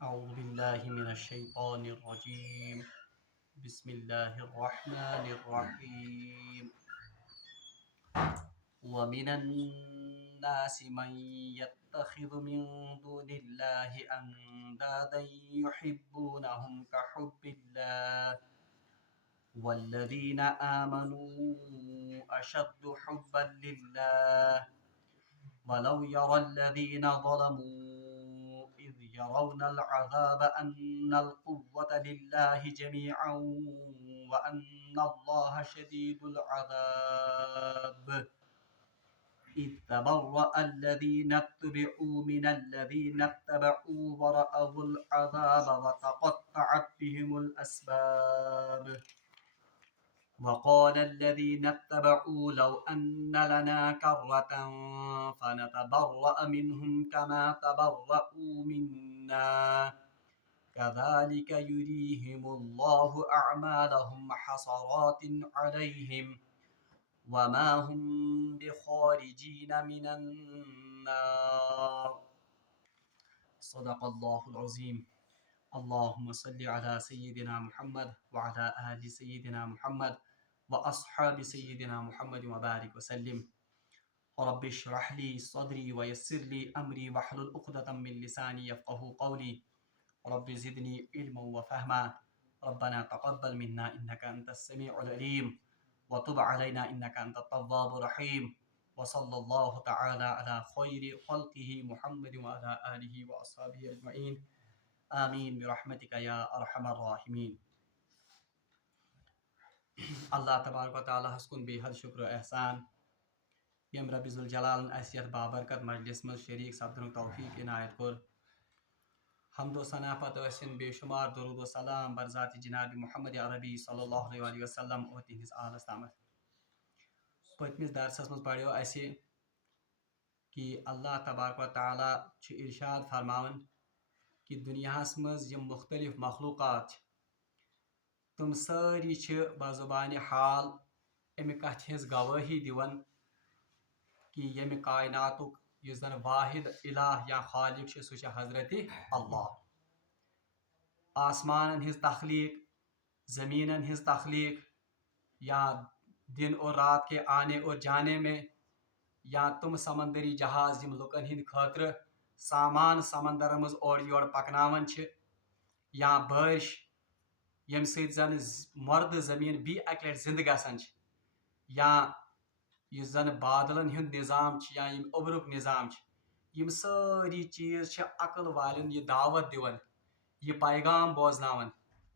أعوذ بالله من الشيطان الرجيم. بسم الله الرحمن الرحيم. ومن الناس من يتخذ من دون الله أندادا يحبونهم كحب الله والذين آمنوا أشد حبا لله ولو يرى الذين ظلموا إذ يرون العذاب أن القوة لله جميعا وأن الله شديد العذاب إذ تبرأ الذين اتبعوا من الذين اتبعوا ورأوا العذاب وتقطعت بهم الأسباب وقال الذين اتبعوا لو أن لنا كرة فنتبرأ منهم كما تبرأوا منا كذلك يريهم الله أعمالهم حسرات عليهم وما هم بخارجين من النار. صدق الله العظيم. اللهم صل على سيدنا محمد وعلى آل سيدنا محمد وأصحاب سيدنا محمد وبارك وسلم. رب اشرح لي صدري ويسر لي أمري واحلل عقدة من لساني يفقه قولي. رب زدني علما وفهما. ربنا تقبل منا إنك أنت السميع العليم وتب علينا إنك أنت التواب الرحيم. وصلى الله تعالى على خير خلقه محمد وعلى آله وأصحابه أجمعين. آمین برحمتک یا ارحم الراحمین. اللہ تبارک و تعالیٰ ہس کن بے حد شکر و احسان یم رب ذوالجلال اس یتھ بابرکت مجلس مز شریک سپدنک توفیق عنایت کور. حمد و ثنا پتہ ٲسِن بے شمار درود و سلام بر ذات جناب محمد عربی صلی اللہ علیہ وسلم اور تہندس آلس تامت. پتمس درسس مز پڑھو اسہ کہ اللہ تبارک و تعالیٰ ارشاد فرماون کہ دنیاہس مز یم مختلف مخلوقات تم ساری بزبان حال امہ کتھ ہز گواہی دیون کہ یم کائناتک یس زن واحد الہ یا خالق سہ حضرت اللہ. آسمانن ہز تخلیق، زمینن ہز تخلیق، یا دن اور رات کے آنے اور جانے میں، یا تم سمندری جہاز یم لکن ہند خاطر سامان سمندر مز اور یور پکناون چھ، یا بارش یم سۭتۍ زن مرد زمین بی اکہ لٹہ زندہ گژھان چھ، یا یس زن بادلن ہند نظام چھ، یا یم اوبرک نظام چھ، یم ساری چیز چھ عقل والن یہ دعوت دیون، یہ پیغام بوزناون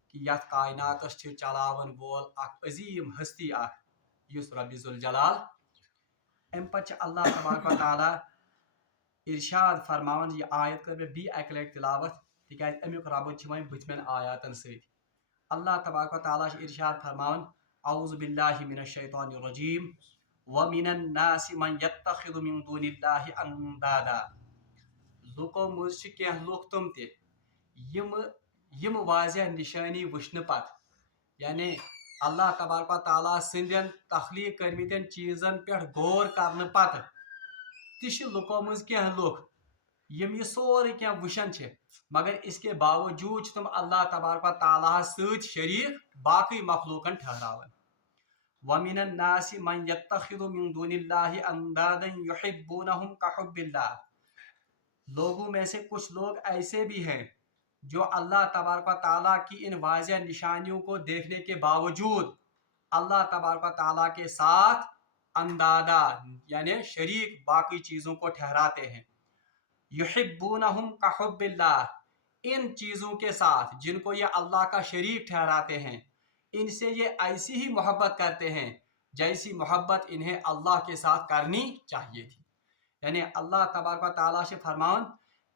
کہ یتھ کائناتس چھ چلاون وول اخ عظیم ہستی اخ یس رب ذوالجلال. ام پتہ اللہ تبارک و تعالیٰ ارشاد فرماون، یہ آیت کر بی اکہ لٹہ تلاوت تکیاز امیک ربط چھ وۄنۍ بُتھمٮ۪ن آیاتن سۭتۍ. اللہ تبارک و تعالیٰ ارشاد فرماون اعوذ باللہ من الشیطان الرجیم ومن الناس من يتخذ من دون اللہ اندادا. لوکو مز چھ کینٛہہ لُکھ تم تہ یم واضح نشانی وچھنہ پتہ، یعنی اللہ تبارک و تعالیٰ سندین تخلیق کرمتین چیزن پہ غور کرنے پتہ تہ لُکو مز کینٛہہ لُکھ یم یہ سورے کینٛہہ وچھان چھ، مگر اس کے باوجود تم اللہ تبارک و تعالیٰ سۭتۍ شریک باقی مخلوقن ٹھہراون. ومن الناس من يتخذ من دون اللہ اندادا يحبونهم كحب اللہ. لوگوں میں سے کچھ لوگ ایسے بھی ہیں جو اللہ تبارک و تعالیٰ کی ان واضح نشانیوں کو دیکھنے کے باوجود اللہ تبارک و تعالیٰ کے ساتھ اندادا یعنی شریک باقی چیزوں کو ٹھہراتے ہیں. یحبونہم کحب اللہ، ان چیزوں کے ساتھ جن کو یہ اللہ کا شریک ٹھہراتے ہیں ان سے یہ ایسی ہی محبت کرتے ہیں جیسی محبت انہیں اللہ کے ساتھ کرنی چاہیے تھی. یعنی اللہ تبارک و تعالیٰ سے فرمان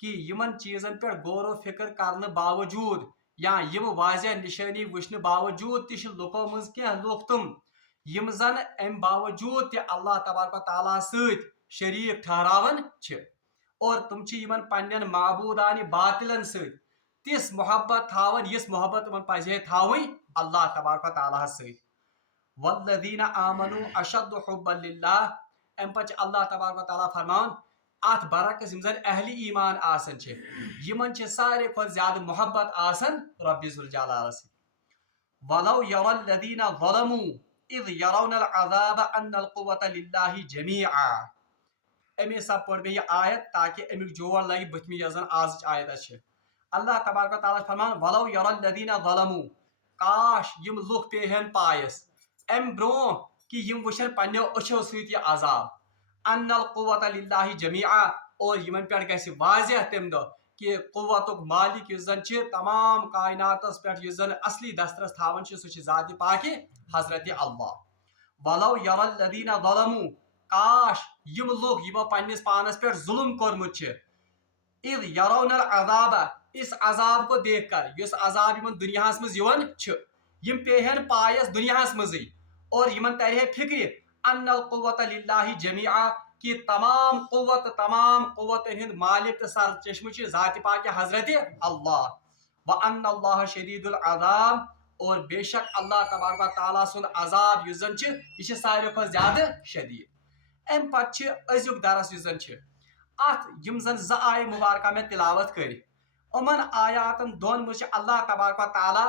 کہ یمن چیزن پہ غور و فکر کرنے باوجود یا یم واضح نشانی وچھنے باوجود تہ لُکو مز کینٛہہ لُکھ تم یم زن ام باوجود تہ اللہ تبارک و تعالیٰ سۭتۍ شریک ٹھہراون چھ، اور تم چھ یمن پنن معبودان باطلن سۭتۍ تس محبت تھاون یس محبت تمن پزے تھاوٕنۍ اللہ تبارک و تعالیٰ سۭتۍ. والذین آمنوا اشد حبا للہ. ام پتہ اللہ تبارک و تعالیٰ فرمان ات برعکس یم زن اہل ایمان آسن چھ یمن چھ سارے کھت زیادہ محبت آسن رب ذوالجلال س ولو یرى الذین ظلموا اذ یرون العذاب ان القوة للہ جمیعا امی سب پڑھ یہ آیت تاکہ امیک جوڑ لگی بتمی یس زن آز آیت چھ اللہ تبارک و تعالیٰ فرمان ولو یرى الذین ظلموا کاش یم لوگ پیہن پایس ام برو کہ یم وشن پنیو اچھو سیت یہ عذاب ان القوة للہ جمیعا اور یمن پہ گژھِ واضح تم دہ کہ قوتک مالک یس زن چھ تمام کائناتس پہ یس زن اصلی دسترس تھاون چھ سہ ذات پاک حضرت اللہ ولو یرى الذین ظلموا کاش یم لوگ یمو پنس پانس پہ ظلم کورمت چھ اذ یرون العذاب اس عذاب کو دیکھ کر یس عذاب یمن دنیا مز یوان چھ یم پیہن پایس دنیا مزی اور یمن ترہے فکر ان القوة للہ جمیعا کہ تمام قوت ہند مالک تو سر چشمہ چھ ذات پاک حضرت اللہ وان اللہ شدید العذاب اور بے شک اللہ تبارک و تعالیٰ سن عذاب یس زن چھ یہ ساروی کھت زیادہ شدید ام پتہ ازیک درس یس زن چھ ات یم زن ز آیہ مبارکہ میں تلاوت کر امن آیاتن دون مجھ اللہ تبارک و تعالیٰ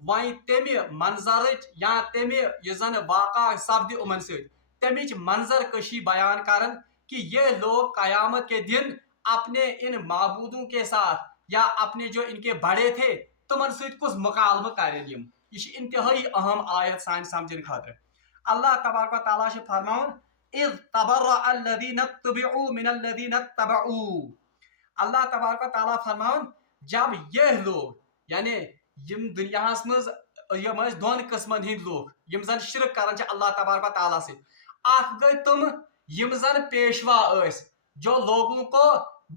وی تمہ منظرچ یا تمہ یہ زن واقع سپد امن ست تمچ منظر کشی بیان کرن کہ یہ لوگ قیامت کے دن اپنے ان معبودوں کے ساتھ یا اپنے جو ان کے بڑے تھے تمن ست کس مکالمہ کرن یہ انتہائی اہم آیت سان سمجھن خاطر اللہ تبارک و تعالیٰ سے فرماؤن اذ تبرأ الذین اتبعوا من الذین اتبعوا اللہ تبارک و تعالیٰ فرماؤن جب یہ لوگ یعنی یم دنیا مز یم دون قسمن ہند لوگ یم زن شرک کران چھ اللہ تبارک و تعالیٰ سے اخ گئی تم یم زن پیشوا اس جو لوگوں کو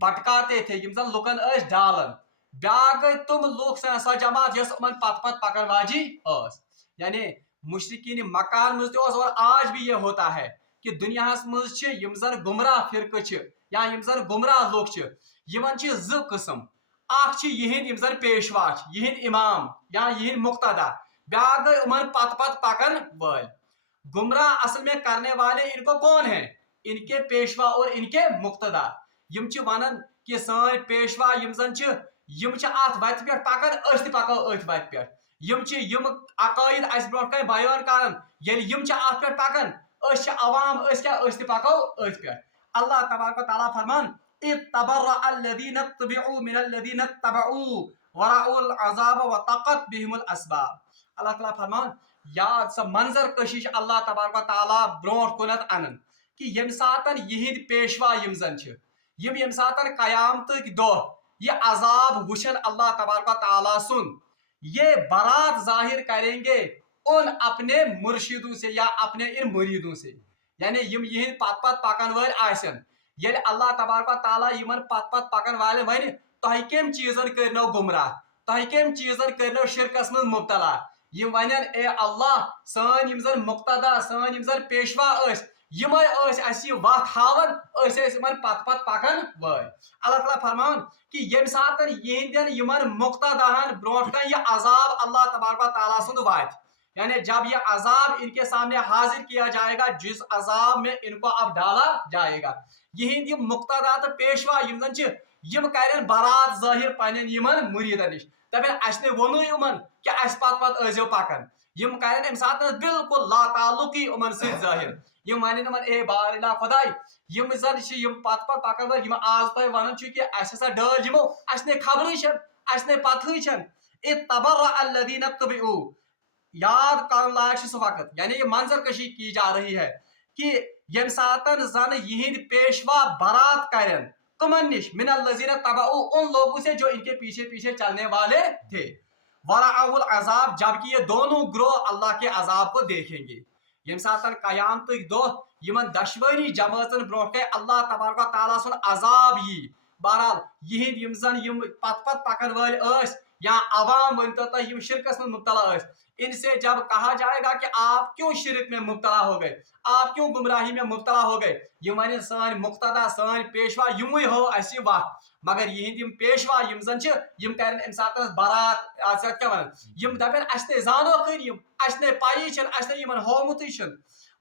بٹکاتے تھے یم زن لکن اس ڈالن بیاکھ گئی تم لوگ سا جماعت یس امن پت پت پکن واجی اس یعنی مشرکین مکان مز تہ اور آج بھی یہ ہوتا ہے کہ دنیا مز چھ یم زن گمراہ فرقہ چھ یا یم زن گمراہ لوگ چھ یمن چھ ز قسم اخ چھ یہند یم زن پیشوا یہند امام یا یہند مقتدا بیاکھ گئی امن پت پت پکن ول گمراہ اصل میں کرنے والے ان کو کون ہیں ان کے پیشوا اور ان کے مقتدا یم چھ ونن کہ سان پیشوا یم زن چھ یم چھ ات وت پہ پکن اس تہ پکو ات وت پہ یم چھ یم عقائد اس برونٹ کن بیان کرن یل یم چھ ات پہ پکن اس چھ عوام اس کیا اس تہ پکو ات پہ اللہ تبارک و تعالیٰ فرمان اذ تبرأ الذین اتبعوا من الذین اتبعوا ورأوا العذاب وطاقت بهم الاسباب اللہ تعالیٰ فرمان یاد سا منظر کشش اللہ تبارک و تعالیٰ برونٹ کنت انن کہ یم ساتن یہند پیشوا یم زن چھ یم ساتن قیامتک دہ یہ عذاب وشن اللہ تبارک و تعالیٰ سن یہ برات ظاہر کریں گے ان اپنے مرشدوں سے یا اپنے ان مریدوں سے یعنی یم یہند پت پت پکن ول آسن یل اللہ تبارک و تعالیٰ یمن پت پت پکن والے ون تہ کم چیزن کرنو گمراہ تہ کم چیزن کرنو شرکس من مبتلا یم ونن اے اللہ سان یم زن مقتدا سان یم زن پیشوا اس یمے اس یہ وت ہاون اس یمن پت پت پکن ول اللہ تعالیٰ فرمان کہ یم ساتن یہندین یمن مقتداہن برونٹ کن یہ عذاب اللہ تبارک و تعالیٰ سند وات یعنی جب یہ عذاب ان کے سامنے حاضر کیا جائے گا جس عذاب میں ان کو اب ڈالا جائے گا یہند یم مقتدا تو پیشوا یم زن چھ یم کرن برات ظاہر پنن یمن مریدن نش دپن اس نے ونو یمن کہ اس پت پت ازیو پکن یم کرن ام سات بالکل لا تعلقی یمن سے ظاہر یم ونن یمن اے بار اللہ خدای یم زن چھ یم پت پت پکن ول یم آز تہ ونن چھ کہ اس ہسا ڈال یمو اس نے خبرے چھ اس نے پتہ چھ اتبرأ الذین اتبعوا یاد کرن لائق سہ وقت یعنی یہ منظر کشی کی جا رہی ہے کہ یم ساتن زن یہند پیشوا برات کرن کمن نش من الذین تبعوا ان لوگوں سے جو ان کے پیچھے پیچھے چلنے والے تھے ورأوا العذاب جبکہ یہ دونوں گروہ اللہ کے عذاب کو دیکھیں گے یم ساتن قیامتک دہ یمن دشواری جماعتن برونٹ کے اللہ تبارک و تعالیٰ سن عذاب یہ بہرحال یہند یم زن یم پت پت پکن ول اس یا عوام ونتو تہ یم شرکس میں مبتلا اس ان سے جب کہا جائے گا کہ آپ کیوں شرک میں مبتلا ہو گئے آپ کیوں گمراہی میں مبتلا ہو گئے یم ون سان مقتدا سان پیشوا یموے ہو اسی وقت مگر یہند یم پیشوا یم زن چھ یم کرن ام ساتس برات آسات کیا ون یم دپن اس نے زانو کر یم اس نے پائی چھ اس نے یمن ہومتی چھ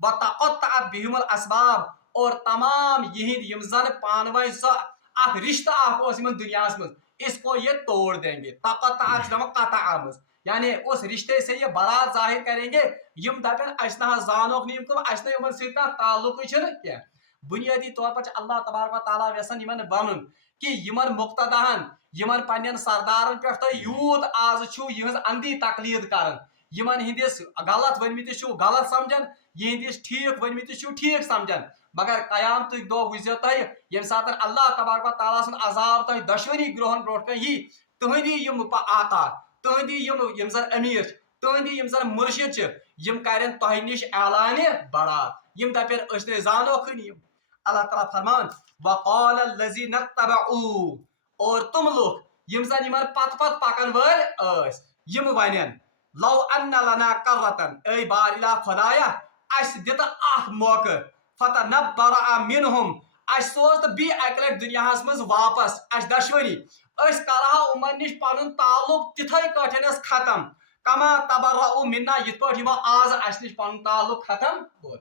وتقطعت بهم الاسباب اور تمام یہند یم زن پانوی سا اخ رشتہ اخ اس یمن دنیا مز اس کو یہ توڑ دیں گے تقطع قطع مز یعنی اس رشتے سے یہ برات ظاہر کریں گے یم دپن اس نہ زانوک نیم کو اس نہ یمن سۭتۍ کانٛہہ تعلقٕے چھُنہٕ کینٛہہ بنیادی طور پر اللہ تبارک و تعالیٰ یژھان یمن ونُن کہ یمن مقتداہن یمن پنن سردارن پہ تُہۍ یوٗت آز چھُو یہنز اندھی تقلید کران یمن ہندس غلط ورمتس چھُو غلط سمجھان یہندس ٹھیک ورمتس چھُو ٹھیک سمجھان مگر قیامتک دۄہ وٕچھزیو تُہۍ ییٚمہِ ساتہٕ اللہ تبارک و تعالیٰ سُنٛد عذاب تۄہہِ دۄشوٕنی گروہن برونٛٹھ کَنۍ یی تُہنٛدی یم آقا تُہنٛدی یم زن امیر چھِ تُہنٛدی یم زن مرشد چھِ یم کرن تۄہہِ نِش اعلانہِ برات یم دپن أسۍ نَے زانوکھٕے یِم اللہ تعالیٰ فرمان وقال الذین اتبعوا اور تم لوگ یم زن یمن پت پت پکن ول ٲسۍ یم ونن لو ان لنا کرتن اے بارلا خدایا اس دت اخ موقع فتنبرأ منہم اس سوز تو بی اکہ لٹ دنیا مز واپس اس دشوری اس کرہو یمن نش پنن تعلق تتھے کٹھنس ختم کما تبرؤ منا یت پٲٹھۍ یمو آز اس نش پنن تعلق ختم کوٚر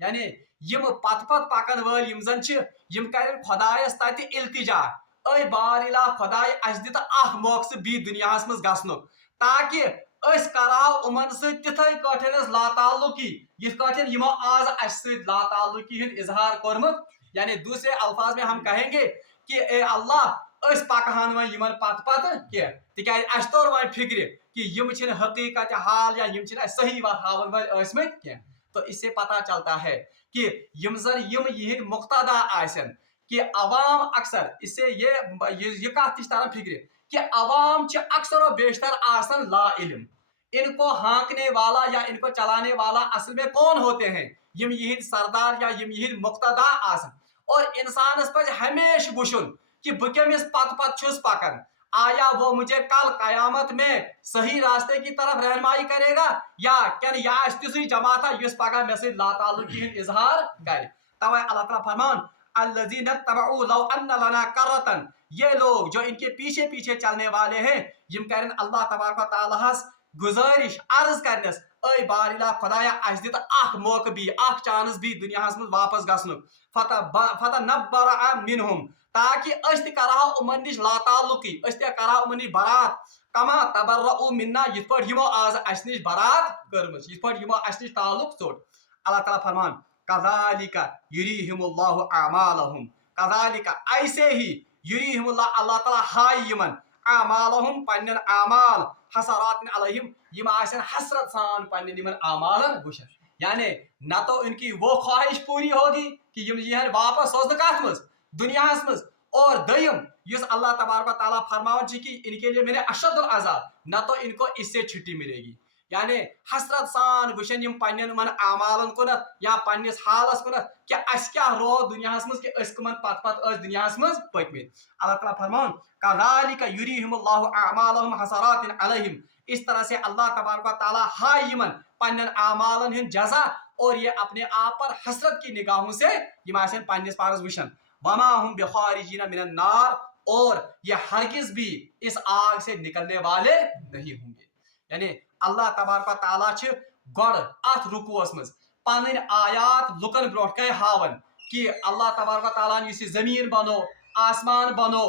یعنی یم پت پت پکن ول یم زن چھ یم کرن خدایس تتہ التجا اے بارلا خدایا اس دت اخ موقع بی دنیا مز گژھنُک تاکہ اس کرہو یمن سۭتۍ تتھے کٹھنس لا تعلقی یت کٹھن یمو آز اس سۭتۍ لا تعلقی ہند اظہار کوٚرمُت یعنی دوسرے الفاظ میں ہم کہیں گے کہ اے اللہ اس پکہان وۄنۍ یمن پت پت کینٛہہ تِکیازِ اسہِ توٚر وۄنۍ فکرِ کہ یم چھِنہٕ حقیقت حال یا یم چھِنہٕ اسہِ صحیح وتھ ہاون وٲلۍ ٲسمٕتۍ کینٛہہ تو اس سے پتہ چلتا ہے کہ یم زن یم یہند مقتدا آسن کہ عوام اکثر اس سے یہ کت تہ تران فکر کہ عوام چھ اکثر و بیشتر آسن لا علم ان کو ہانکنے والا یا ان کو چلانے والا اصل میں کون ہوتے ہیں یم یہند سردار یا یم یہند مقتدا آسن اور انسانس پہ ہمیشہ وچھن کہ بہ کمس پت پت چھس پکن آیا وہ مجھے کل قیامت میں صحیح راستے کی طرف رہنمائی کرے گا یا کن یا تھی جماعت یس پگہ مے سۭتۍ لا تعلقی ہند اظہار کرے توے اللہ تعالیٰ فرمان الذین اتبعوا لو ان لنا کرتن یہ لوگ جو ان کے پیچھے پیچھے چلنے والے ہیں یم کرن اللہ تبارک و تعالیٰ گزارش عرض کرنس اے بارلا خدایا اس دت اخ موقع بھی اخ چانس بھی دنیا مز واپس گژھنُک فتنبرأ منہم تاکہ اس تہ کرہو یمن نش لا تعلقی اس تہ کرہو یمن نش برات کما تبرؤ منا یت پٲٹھۍ یمو آز اس نش برات کٔرمٕژ یت پٲٹھۍ یمو اس نش تعلق ژوٚٹ اللہ تعالیٰ فرمان کذالک یریہم اللہ اعمالہم کذالک ایسے ہی یریہم اللہ اللہ تعالیٰ ہائے یمن اعمالہم پنن اعمال حسرات علیہم یم آسن حسرت سان پنن یمن اعمالن وچھن یعنی نہ تو ان کی وہ خواہش پوری ہوگی کہ یم یہ واپس سوزن کت مز دنیا مز اور دیم یس اللہ تبارک و تعالیٰ فرماون چھ کہ ان کے لیے میں نے اشد العذاب نہ تو ان کو اس سے چھٹی ملے گی یعنی حسرت سان وچھن یم پنن من اعمالن کنت یا پنس حالس کنت کہ اس کیا رو دنیا مز کہ اس کمن پت پت اس دنیا مز پکمت اللہ تعالیٰ فرمان کذالک یریہم اللہ اعمالہم حسرات علیہم اس طرح سے اللہ تبارک و تعالیٰ ہائے یمن پنن اعمالن ہند جزا اور یہ اپنے آپ پر حسرت کی نگاہوں سے یم آسن پنس پانس وچھن وما ہم بخارجین من النار اور یہ ہرگز بھی اس آگ سے نکلنے والے نہیں ہوں گے یعنی اللہ تبارک و تعالیٰ چھ گوڑ ات رکوعس مز پنن آیات لکن برونٹ کن ہاون کہ اللہ تبارک و تعالیٰ اس زمین بنو آسمان بنو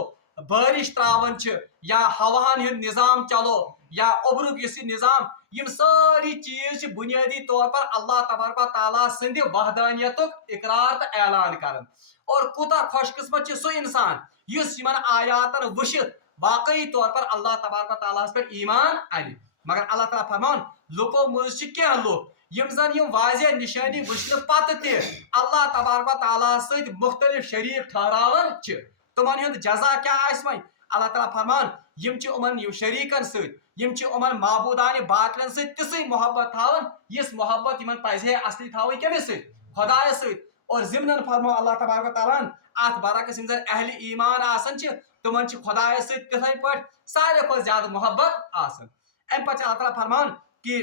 بارش تراون چھ یا ہوہن ہند نظام چلو یا اوبرک اس نظام یم ساری چیز چھ بنیادی طور پر اللہ تبارک و تعالیٰ سند وحدانیتک اقرار تو اعلان کرن اور کوتا خوش قسمت چھ سو انسان یس یمن آیاتن وشت واقعی طور پر اللہ تبارک و تعالیٰ پر ایمان ان مگر اللہ تعالیٰ فرمان لوکو مز چھ کینٛہہ لوک یم زن یم واضح نشانی وچھنہ پتہ تہ اللہ تبارک و تعالیٰ ست مختلف شریک ٹھہراون چھ تمن ہند جزا کیا آس وۄنۍ اللہ تعالیٰ فرمان یم چھ یمن شریکن ست یم چھ یمن معبودان باطلن ست تِژھٕے محبت تھاون یس محبت یمن پزِ ہے اصلی تھاوٕنۍ کٔمِس ست خدایس ست اور ضمن فرمو اللہ تبارک و تعالیٰ ات برعکس یم زن اہل ایمان آسان چھ تمن چھ خدایس ست تِتھے پٲٹھۍ ساروی کھۄتہٕ زیادٕ محبت آسان ام پتہ اللہ تعالیٰ فرمان کہ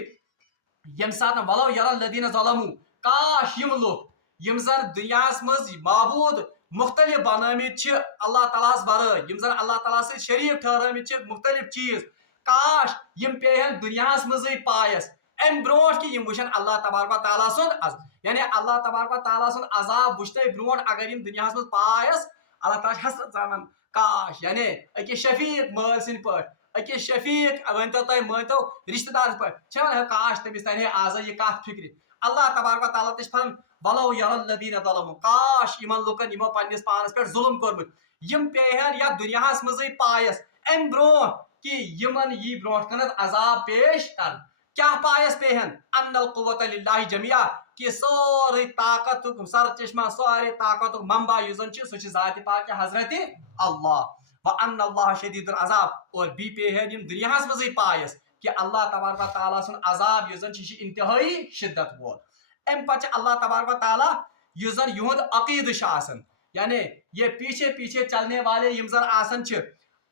یم سات ولو یر الذین ظلموا کاش یم لوگ یم زن دنیا مز معبود مختلف بنامت چھ اللہ تعالیٰ ورٲے یم زن اللہ تعالیٰ ست شریک ٹھہرٲمٕتۍ چھ مختلف چیز کاش یم پیہن دنیا مزے پایس ام برونٹ کہ یم وچھن اللہ تبارک و تعالیٰ سُنٛد یعنی اللہ تبارک و تعالیٰ سن عذاب وچھتے برونٹ اگر یم دنیا مز پایس اللہ تعالیٰ حسرت زانن کاش یعنی اکہ شفیق مال سن پہ اکہ شفیق ونتو تہ مانتو رشتہ دار پہ چھو کاش تمس ترہے آز یہ کت فکر اللہ تبارک و تعالیٰ تہ فرمان ولو یر الذین ظلموا کاش یمن لوکن یمو پنس پانس پہ ظلم کورمت یم پیہن یا دنیا مزے پایس ام برون کہ یمن یہ برونٹ کنت عذاب پیش کر کیا پایس پیہن ان القوۃ للہ جميعا کہ سوری طاقت سر چشمہ سوری طاقت منبع یزن سہ ذات پاک حضرت اللہ وان اللہ شدید العذاب اور بی پیہن یم دنیا مزے پایس کہ اللہ تبارک و تعالیٰ سن عذاب یزن انتہائی شدت وول ام پچ اللہ تبارک و تعالیٰ یزن یہد عقید آسن یعنی یہ پیچھے پیچھے چلنے والے یم زن آسن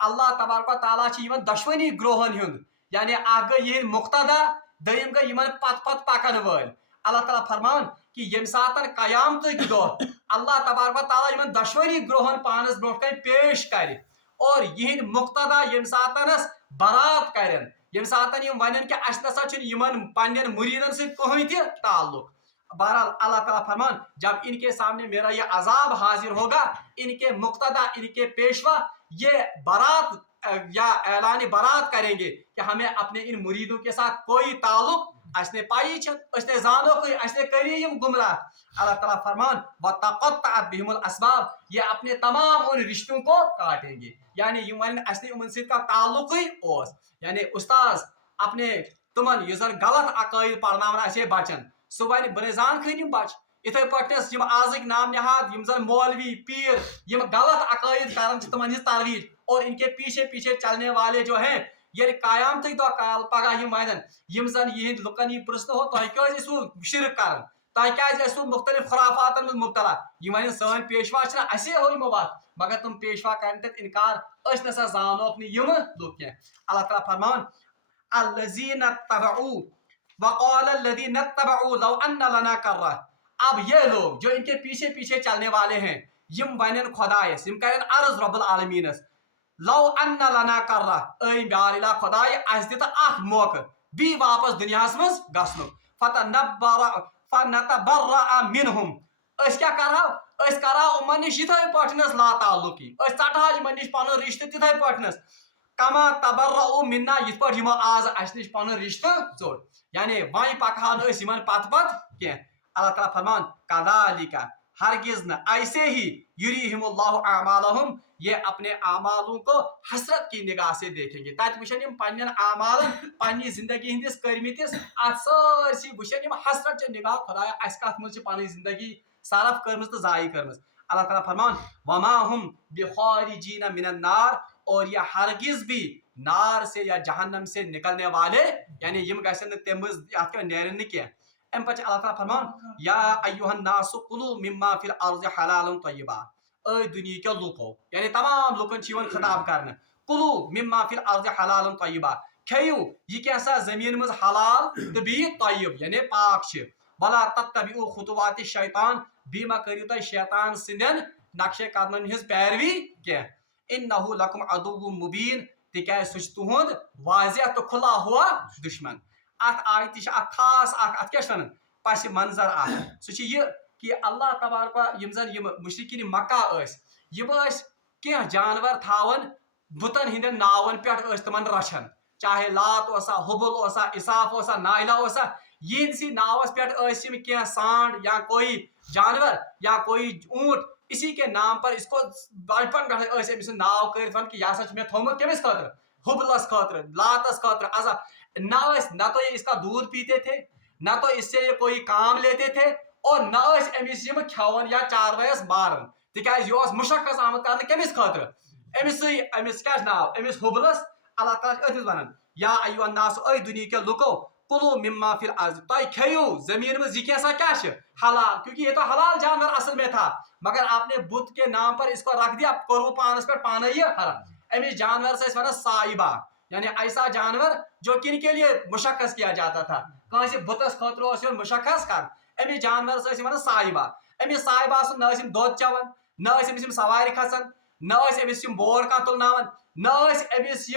اللہ تبارک و تعالیٰ دشونی گروہن ہند یعنی اگ گئی یہ مقتدا دم گئی یمن پت پت پکن ول اللہ تعالیٰ فرمان کہ یم سات قیامت دہ اللہ تبارک و تعالیٰ یمن دشونی گروہن پانس برو کن پیش کر اور یہ مقتدا یم ساتنس برات کرن یم ساتن یم ونن کہ اس نسا چھ یمن پنن مریدن سے کہیں تہ تعلق بہرحال اللہ تعالیٰ فرمان جب ان کے سامنے میرا یہ عذاب حاضر ہوگا ان کے مقتدا ان کے پیشوا یہ برات یا اعلان برات کریں گے کہ ہمیں اپنے ان مریدوں کے ساتھ کوئی تعلق اس نے پائی اس نے زانو کوئی اس نے کری یم گمراہ اللہ تعالیٰ فرمان وَتَقَطَّعَتْ بِهِمُ الْأَسْبَابُ یہ اپنے تمام ان رشتوں کو کاٹیں گے یعنی یم ون اس نے ان سے کا تعلق ہی اوس یعنی استاذ اپنے تمن یزن غلط عقائد پرناون اسے بچن سہ ون بنزان خنم بچ اتھے پٹنس یم آزک نام نہاد یم زن مولوی پیر یم غلط عقائد کرن تمن ہز ترویج اور ان کے پیچھے پیچھے چلنے والے جو ہیں یہ قیامت دہ کال پگہ یم ونن یم زن یہ لکن یہ پرسن ہو تہ کیازِ شرک کرن تہ کیازِ مختلف خرافاتن من مبتلا یم ون سن پیشوا چھ اسے ہو یم بات مگر تم پیشوا کرن تک انکار اس نسا زانوک نہ یم لوک اللہ تعالیٰ فرمان الذین تبعوا وقال الذین اتبعوا لو ان لنا کرہ اب یہ لوگ جو ان کے پیچھے پیچھے چلنے والے ہیں یم ونن خدایس یم کرن عرض رب العالمینس لو ان لنا کرہ اے بیار الہ خدای اس دت اخ موقع بی واپس دنیا مز گسنک فنتبرأ منہم اس کیا کرو اس کرو امن نش یتھے پٹنس لا تعلقی اس ژٹہا یمن نش پنن رشتہ تتھے پٹنس کما تبرؤ منا یت پٹ یمو آز اس نش پنن رشتہ ژوٹ یعنی وائیں پکہان اس یمن پت پت کی اللہ تعالیٰ فرمان کذالک ہرگز نہ ایسے ہی یریہم اللہ اعمالہم یہ اپنے اعمالوں کو حسرت کی نگاہ سے دیکھیں گے تات وچھن یم پنن اعمال پنی زندگی ہندس کرمتس ات سارسی وچھن یم حسرت چ نگاہ خدایا اس کت مز پنی زندگی صرف کرمز تو ضائع کرمز اللہ تعالیٰ فرمان وما هم بخارجین من النار اور یہ ہرگز بھی نار سے یا جہنم سے نکلنے والے یعنی یم گژھن تمز ات کے نیرن نہ کی ام پچ اللہ تعالیٰ فرمان یا ایھا الناس کلوا مما فی الارض حلالا طیبا اے دنیا کے لوکو یعنی تمام لوکن چھ خطاب کرنے کلوا مما فی الارض حلالا طیبا کھیو یہ کیسا زمین مز حلال تو بھی طیب یعنی پاک چھ ولا تتبعوا خطوات الشیطان بیما کریو تہ شیطان سندن نقش قدمن ہز پیروی کی انہ لکم عدو مبین تکیاز سہ تہند واضح تو کھلا ہوا دشمن ات آیت اخ خاص ات کیا ون پس منظر سہ یہ کہ اللہ تبارک یم زن یم مشرکین مکہ یم کی جانور تھاون بتن ہندن ناون پہ تمن رچھن چاہے لات اوسا حبل اوسا اساف اوسا نائلہ اوسا یہ سی ناوس پہ کی سانڈ یا کوئی جانور یا کوئی اونٹ اسی کے نام پر اس کو بچپن پہ امس ناو کر کہ یہ سا میں تھومت کمس خاطر حبلس خاطر لاتس خاطر ازا نہ تو یہ اس کا دودھ پیتے تھے نہ تو اس سے یہ کوئی کام لیتے تھے اور نہ امس کھون یا چارویس مارن تکیاز یہ مشخص آمد کرنے کمس خاطر امس کیا ناو امس حبلس اللہ تعالیٰ اتس ونان یا ایھا الناس اے دنیا کے لوکو کلوا مما فی الارض تہ کھیو زمین میں یہ کیا حلال کیونکہ یہ تو حلال جانور اصل میں تھا مگر آپ نے بت کے نام پر اس کو رکھ دیا کرو پانس پہ پانا یہ حرام امس جانور سے ونان صائبہ یعنی ایسا جانور جو کن کے لیے مشخص کیا جاتا تھا کانسی بتس خاطر مشخص کر امس جانور سے ونان صائبہ امس صائبہ نہ دھد چوان نہ امس سوارِ کھسان نہ امس بور کھانا تلناون نہ امس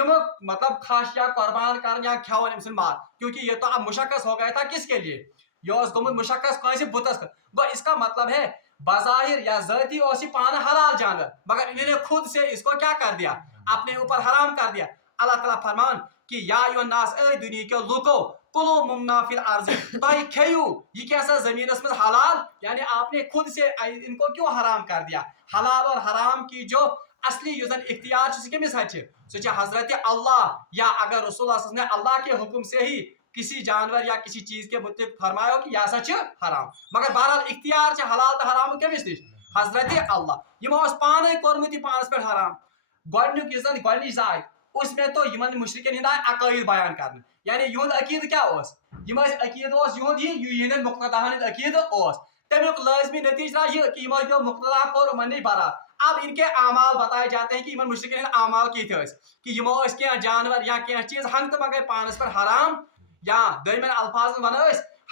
مطلب کھش یا قربان کرن یا کھون امس مال کیونکہ یہ تو اب مشخص ہو گیا تھا کس کے لیے یہ گومت مشخص کنس بتس گو اس کا مطلب ہے بظاہر یا ذاتی پانا حلال جانور مگر انہوں نے خود سے اس کو کیا کر دیا اپنے اوپر حرام کر دیا. اللہ تعالیٰ فرمان کہ یا الناس اے دنیا کے لوگو کلو ممنا فی الارض تہ کھیو یہ کیسا زمینس میں حلال یعنی آپ نے خود سے ان کو کیوں حرام کر دیا. حلال اور حرام کی جو اصلی اختیار سہ کمس سہ حضرت اللہ یا اگر رسول اللہ نے اللہ کے حکم سے ہی کسی جانور یا کسی چیز کے متعلق فرمایا کہ یہ سا حرام مگر بہرحال اختیار حلال تو حرام کمس نش حضرت اللہ یمو پانے کورمت یہ پانس پہ حرام. گۄڈنیُک یُس زن گۄڈنِچ زاے اس میں تو یمن مشرکین ہند عقائد بیان کرنے یعنی یہد عقید کیا عقید یہند مقتداہن ہند عقید تمیک لازمی نتیجہ رہا یہ کہ جو مقتدا کور ان نش برات. اب ان کے اعمال بتائے جاتے ہیں کہ ان مشرکین ہند اعمال کت کہ یمو کی جانور یا کی چیز ہنگ تو مگر پانس پر حرام یا دمن الفاظ ون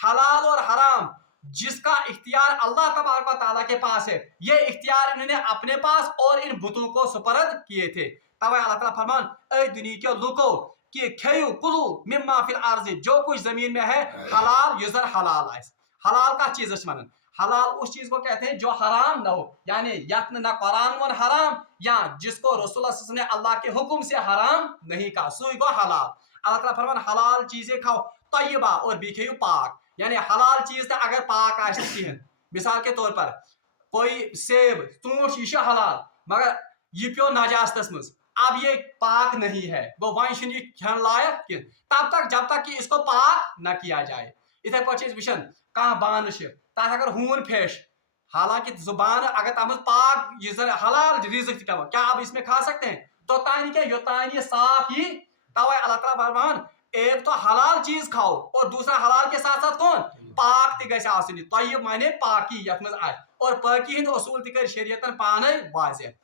حلال اور حرام جس کا اختیار اللہ تبارک و تعالیٰ کے پاس ہے یہ اختیار انہوں نے اپنے پاس اور ان بتوں کو سپرد کیے تھے. توے اللہ تعالیٰ فرمان اے دنیا کے لوگو کہ کھیو کلو مما فی الارض جو کچھ زمین میں ہے حلال یزر حلال آئے. حلال کا چیز ون حلال اس چیز کو کہتے ہیں جو حرام نہ ہو یعنی یتن نہ قرآن ون حرام یا جس کو رسول اللہ صلی اللہ علیہ وسلم نے اللہ کے حکم سے حرام نہیں کہا سوئی گو حلال. اللہ تعالیٰ فرمان حلال چیزیں کھاؤ طیبہ اور بھی کھیو پاک یعنی حلال چیز تو اگر پاک آئے کہین مثال کے طور پر کوئی سیب ژوٗنٛٹھ یہ حلال مگر یہ پیو ناجاستس مز اب یہ پاک نہیں ہے گو ون یہ کھین لائق کی تب تک جب تک کہ اس کو پاک نہ کیا جائے. اتھے پہ وچان کھانا بانہ تک اگر ہون پھیش حالانکہ زبان اگر تم پاک یہ زن حلال رزق کیا آپ اس میں کھا سکتے ہیں تو تان کیا یوتان یہ صاف ہی. توے اللہ تعالیٰ فرمان ایک تو حلال چیز کھاؤ اور دوسرا حلال کے ساتھ ساتھ کون پاک تہ گژھِ آسٕنۍ طیب مانے پاکی یتھ منٛز آسہِ اور پاکی ہند اصول تہ کر شریعتن پانے واضح.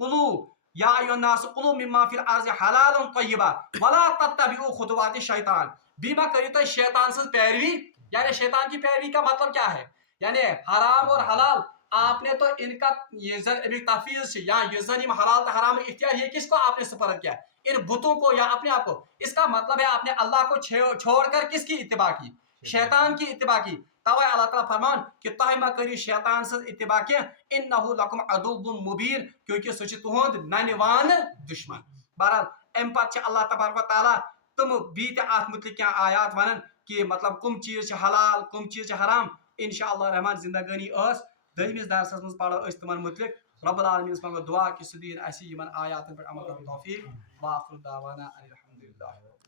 کلو یا ایھا الناس کلو مما فی الارض حلال طیبا ولا تتبعوا خطوات الشیطان بیٚیہِ ما کٔرِو تُہۍ شیطان سٕنٛز پیروی یعنی شیطان کی پیروی کا مطلب کیا ہے یعنی حرام اور حلال آپ نے تو ان کا یہ زن تفویض یا یہ زن حلال تو حرام اختیار یہ کس کو آپ نے سپرد کیا ان بتوں کو یا اپنے آپ کو. اس کا مطلب ہے آپ نے اللہ کو چھوڑ کر کس کی اتباع کی شیطان کی اتباع کی. توے اللہ تعالیٰ فرمان کہ تہ ما کریو شیطان سٕنٛز اتباع کی انہ لکم عدو مبین کیونکہ سہ تہند ننہ وان دشمن. بہرحال ام پتہ اللہ تبارک و تعالیٰ تم بیت ات متعلق کیا آیات ونان کہ مطلب کم چیز حلال کم چیز حرام. انشاءاللہ رحمان زندگانی دہمس درسس مز پڑھو تمن متعلق رب العالمین منگو دعا کہ سہ دین اس یمن آیاتن پہ عمل کرن توفیق واخر دعوانا ان الحمد للہ.